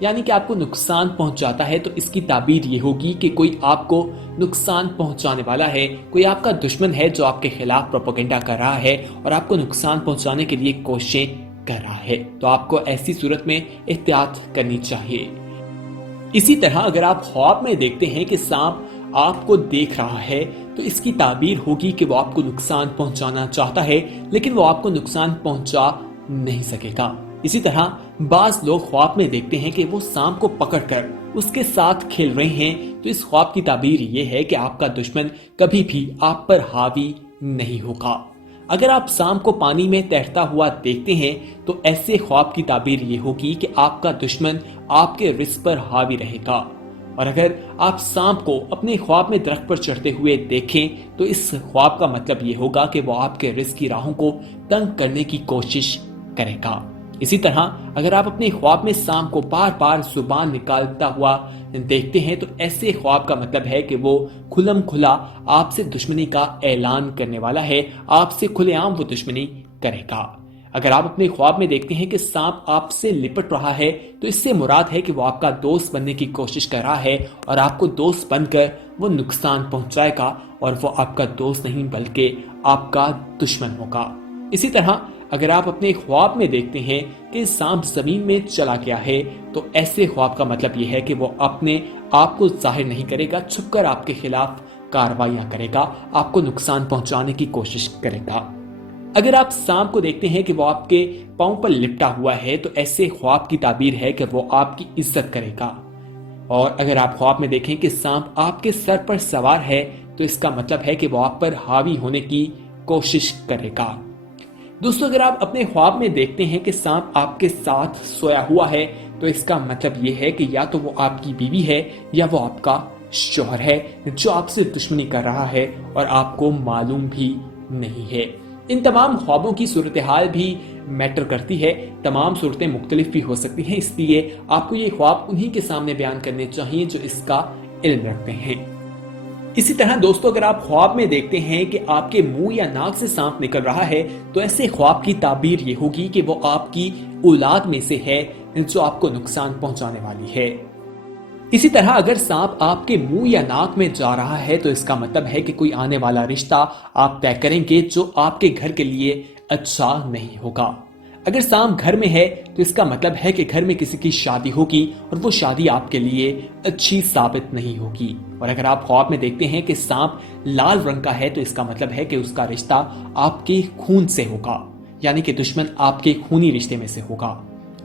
یعنی کہ آپ کو نقصان پہنچاتا ہے، تو اس کی تعبیر یہ ہوگی کہ کوئی آپ کو نقصان پہنچانے والا ہے، کوئی آپ کا دشمن ہے جو آپ کے خلاف پروپیگنڈا کر رہا ہے اور آپ کو نقصان پہنچانے کے لیے کوششیں کر رہا ہے، تو آپ کو ایسی صورت میں احتیاط کرنی چاہیے۔ اسی طرح اگر آپ خواب میں دیکھتے ہیں کہ سانپ آپ کو دیکھ رہا ہے تو اس کی تعبیر ہوگی کہ وہ آپ کو نقصان پہنچانا چاہتا ہے لیکن وہ آپ کو نقصان پہنچا نہیں سکے گا۔ اسی طرح بعض لوگ خواب میں دیکھتے ہیں کہ وہ سانپ کو پکڑ کر اس کے ساتھ کھیل رہے ہیں، تو اس خواب کی تعبیر یہ ہے کہ آپ کا دشمن کبھی بھی آپ پر حاوی نہیں ہوگا۔ اگر آپ سانپ کو پانی میں تیرتا ہوا دیکھتے ہیں تو ایسے خواب کی تعبیر یہ ہوگی کہ آپ کا دشمن آپ کے رزق پر حاوی رہے گا۔ اور اگر آپ سانپ کو اپنے خواب میں درخت پر چڑھتے ہوئے دیکھیں تو اس خواب کا مطلب یہ ہوگا کہ وہ آپ کے رزق کی راہوں کو تنگ کرنے کی کوشش کرے گا۔ اسی طرح اگر آپ اپنے خواب میں سانپ کو بار بار زبان نکالتا ہوا دیکھتے ہیں تو ایسے خواب کا مطلب ہے کہ وہ کھلم کھلا آپ سے دشمنی کا اعلان کرنے والا ہے، آپ سے کھلے عام وہ دشمنی کرے گا۔ اگر آپ اپنے خواب میں دیکھتے ہیں کہ سانپ آپ سے لپٹ رہا ہے تو اس سے مراد ہے کہ وہ آپ کا دوست بننے کی کوشش کر رہا ہے اور آپ کو دوست بن کر وہ نقصان پہنچائے گا اور وہ آپ کا دوست نہیں بلکہ آپ کا دشمن ہوگا۔ اسی طرح اگر آپ اپنے خواب میں دیکھتے ہیں کہ سانپ زمین میں چلا گیا ہے تو ایسے خواب کا مطلب یہ ہے کہ وہ اپنے آپ کو ظاہر نہیں کرے گا، چھپ کر آپ کے خلاف کارروائیاں کرے گا، آپ کو نقصان پہنچانے کی کوشش کرے گا۔ اگر آپ سانپ کو دیکھتے ہیں کہ وہ آپ کے پاؤں پر لپٹا ہوا ہے تو ایسے خواب کی تعبیر ہے کہ وہ آپ کی عزت کرے گا۔ اور اگر آپ خواب میں دیکھیں کہ سانپ آپ کے سر پر سوار ہے تو اس کا مطلب ہے کہ وہ آپ پر حاوی ہونے کی کوشش کرے گا۔ دوستو اگر آپ اپنے خواب میں دیکھتے ہیں کہ سانپ آپ کے ساتھ سویا ہوا ہے تو اس کا مطلب یہ ہے کہ یا تو وہ آپ کی بیوی ہے یا وہ آپ کا شوہر ہے جو آپ سے دشمنی کر رہا ہے اور آپ کو معلوم بھی نہیں ہے۔ ان تمام خوابوں کی صورتحال بھی میٹر کرتی ہے، تمام صورتیں مختلف بھی ہو سکتی ہیں، اس لیے آپ کو یہ خواب انہی کے سامنے بیان کرنے چاہیے جو اس کا علم رکھتے ہیں۔ اسی طرح دوستو اگر آپ خواب میں دیکھتے ہیں کہ آپ کے منہ یا ناک سے سانپ نکل رہا ہے تو ایسے خواب کی تعبیر یہ ہوگی کہ وہ آپ کی اولاد میں سے ہے جو آپ کو نقصان پہنچانے والی ہے۔ اسی طرح اگر سانپ آپ کے منہ یا ناک میں جا رہا ہے تو اس کا مطلب ہے کہ کوئی آنے والا رشتہ آپ طے کریں گے جو آپ کے گھر کے لیے اچھا نہیں ہوگا۔ اگر سانپ گھر میں ہے تو اس کا مطلب ہے کہ گھر میں کسی کی شادی ہوگی اور وہ شادی آپ کے لیے اچھی ثابت نہیں ہوگی۔ اور اگر آپ خواب میں دیکھتے ہیں کہ سانپ لال رنگ کا ہے تو اس کا مطلب ہے کہ اس کا رشتہ آپ کے خون سے ہوگا، یعنی کہ دشمن آپ کے خونی رشتے میں سے ہوگا۔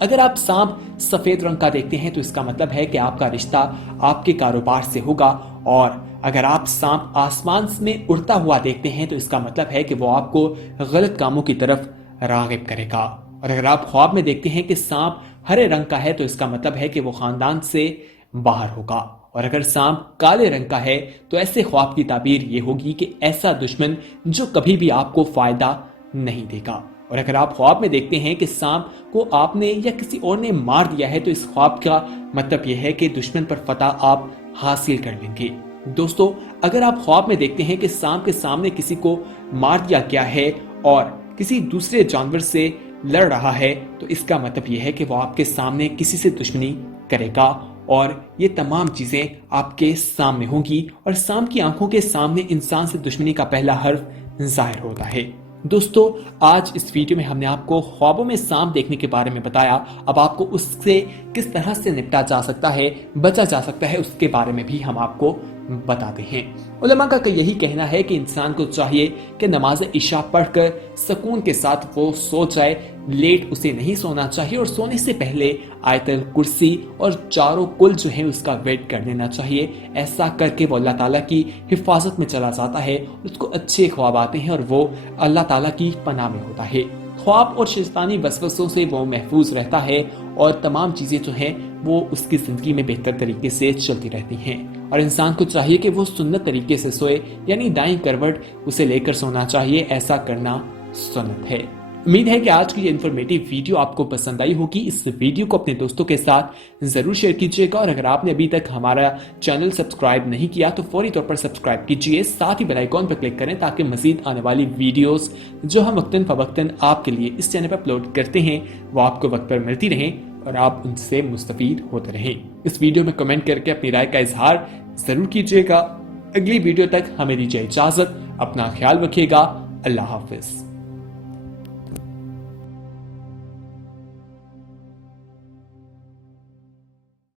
اگر آپ سانپ سفید رنگ کا دیکھتے ہیں تو اس کا مطلب ہے کہ آپ کا رشتہ آپ کے کاروبار سے ہوگا، اور اگر آپ سانپ آسمان میں اڑتا ہوا دیکھتے ہیں تو اس کا مطلب ہے کہ وہ آپ کو غلط کاموں کی طرف راغب کرے گا۔ اور اگر آپ خواب میں دیکھتے ہیں کہ سانپ ہرے رنگ کا ہے تو اس کا مطلب ہے کہ وہ خاندان سے باہر ہوگا۔ اور اگر سانپ کالے رنگ کا ہے تو ایسے خواب کی تعبیر یہ ہوگی کہ ایسا دشمن جو کبھی بھی آپ کو فائدہ نہیں دے گا۔ اور اگر آپ خواب میں دیکھتے ہیں کہ سانپ کو آپ نے یا کسی اور نے مار دیا ہے تو اس خواب کا مطلب یہ ہے کہ دشمن پر فتح آپ حاصل کر لیں گے۔ دوستو اگر آپ خواب میں دیکھتے ہیں کہ سانپ کے سامنے کسی کو مار دیا گیا ہے اور کسی دوسرے جانور سے لڑ رہا ہے تو اس کا مطلب یہ ہے کہ وہ آپ کے سامنے کسی سے دشمنی کرے گا، اور یہ تمام چیزیں آپ کے سامنے ہوں گی، اور سانپ کی آنکھوں کے سامنے انسان سے دشمنی کا پہلا حرف ظاہر ہوتا ہے۔ دوستو آج اس ویڈیو میں ہم نے آپ کو خوابوں میں سانپ دیکھنے کے بارے میں بتایا، اب آپ کو اس سے کس طرح سے نپٹا جا سکتا ہے، بچا جا سکتا ہے، اس کے بارے میں بھی ہم آپ کو بتاتے ہیں۔ علماء کا یہی کہنا ہے کہ انسان کو چاہیے کہ نماز عشاء پڑھ کر سکون کے ساتھ وہ سو جائے، لیٹ اسے نہیں سونا چاہیے، اور سونے سے پہلے آیت الکرسی اور چاروں کل جو ہیں اس کا ویٹ کر لینا چاہیے۔ ایسا کر کے وہ اللہ تعالیٰ کی حفاظت میں چلا جاتا ہے، اس کو اچھے خواب آتے ہیں اور وہ اللہ تعالیٰ کی پناہ میں ہوتا ہے۔ خواب اور شیطانی وسوسوں سے وہ محفوظ رہتا ہے اور تمام چیزیں جو ہیں وہ اس کی زندگی میں بہتر طریقے سے چلتی رہتی ہیں، اور انسان کو چاہیے کہ وہ سنت طریقے سے سوئے، یعنی دائیں کروٹ اسے لے کر سونا چاہیے، ایسا کرنا سنت ہے۔ امید ہے کہ آج کی یہ انفارمیٹیو ویڈیو آپ کو پسند آئی ہوگی۔ اس ویڈیو کو اپنے دوستوں کے ساتھ ضرور شیئر کیجیے گا، اور اگر آپ نے ابھی تک ہمارا چینل سبسکرائب نہیں کیا تو فوری طور پر سبسکرائب کیجیے، ساتھ ہی بیل آئیکن پر کلک کریں تاکہ مزید آنے والی ویڈیوز جو ہم وقتاً فوقتاً آپ کے لیے اس چینل پر اپلوڈ کرتے ہیں وہ آپ کو وقت پر ملتی رہیں۔ اور آپ ان سے مستفید ہوتے رہیں۔ اس ویڈیو میں کمنٹ کر کے اپنی رائے کا اظہار ضرور کیجیے گا۔ اگلی ویڈیو تک ہمیں دیجیے اجازت، اپنا خیال رکھیے گا۔ اللہ حافظ۔